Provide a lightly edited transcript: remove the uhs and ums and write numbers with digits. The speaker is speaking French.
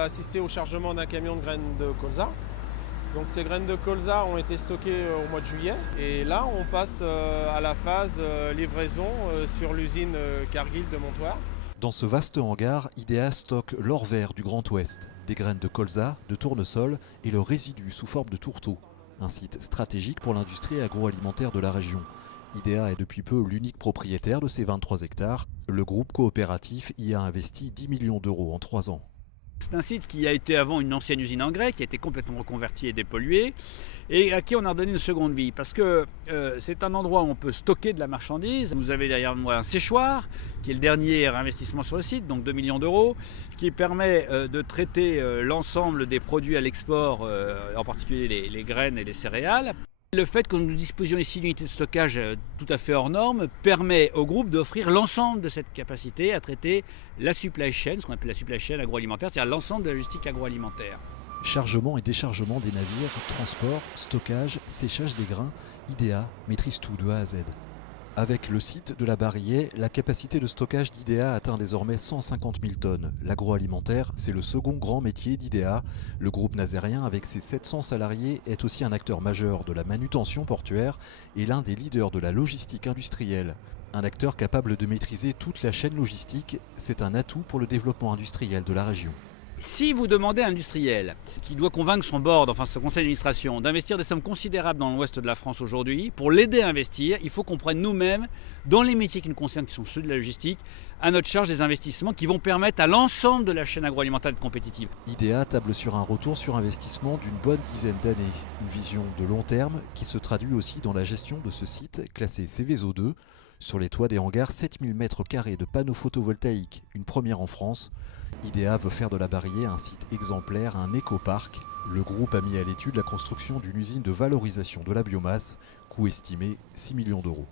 va assister au chargement d'un camion de graines de colza. Donc ces graines de colza ont été stockées au mois de juillet. Et là, on passe à la phase livraison sur l'usine Cargill de Montoire. Dans ce vaste hangar, IDEA stocke l'or vert du Grand Ouest, des graines de colza, de tournesol et le résidu sous forme de tourteau. Un site stratégique pour l'industrie agroalimentaire de la région. IDEA est depuis peu l'unique propriétaire de ces 23 hectares. Le groupe coopératif y a investi 10 millions d'euros en 3 ans. C'est un site qui a été avant une ancienne usine en grès, qui a été complètement reconvertie et dépolluée, et à qui on a redonné une seconde vie. Parce que c'est un endroit où on peut stocker de la marchandise. Vous avez derrière moi un séchoir, qui est le dernier investissement sur le site, donc 2 millions d'euros, qui permet de traiter l'ensemble des produits à l'export, en particulier les graines et les céréales. Le fait que nous disposions ici d'une unité de stockage tout à fait hors norme permet au groupe d'offrir l'ensemble de cette capacité à traiter la supply chain, ce qu'on appelle la supply chain agroalimentaire, c'est-à-dire l'ensemble de la logistique agroalimentaire. Chargement et déchargement des navires, transport, stockage, séchage des grains, IDEA maîtrise tout de A à Z. Avec le site de la Barrier, la capacité de stockage d'IDEA atteint désormais 150 000 tonnes. L'agroalimentaire, c'est le second grand métier d'IDEA. Le groupe nazérien, avec ses 700 salariés, est aussi un acteur majeur de la manutention portuaire et l'un des leaders de la logistique industrielle. Un acteur capable de maîtriser toute la chaîne logistique, c'est un atout pour le développement industriel de la région. Si vous demandez à un industriel qui doit convaincre son board, enfin son conseil d'administration, d'investir des sommes considérables dans l'ouest de la France aujourd'hui, pour l'aider à investir, il faut qu'on prenne nous-mêmes, dans les métiers qui nous concernent, qui sont ceux de la logistique, à notre charge des investissements qui vont permettre à l'ensemble de la chaîne agroalimentaire d'être compétitive. IDEA table sur un retour sur investissement d'une bonne dizaine d'années. Une vision de long terme qui se traduit aussi dans la gestion de ce site classé Céveso 2. Sur les toits des hangars, 7000 m² de panneaux photovoltaïques, une première en France. IDEA veut faire de la Barrier un site exemplaire, un éco-parc. Le groupe a mis à l'étude la construction d'une usine de valorisation de la biomasse, coût estimé 6 millions d'euros.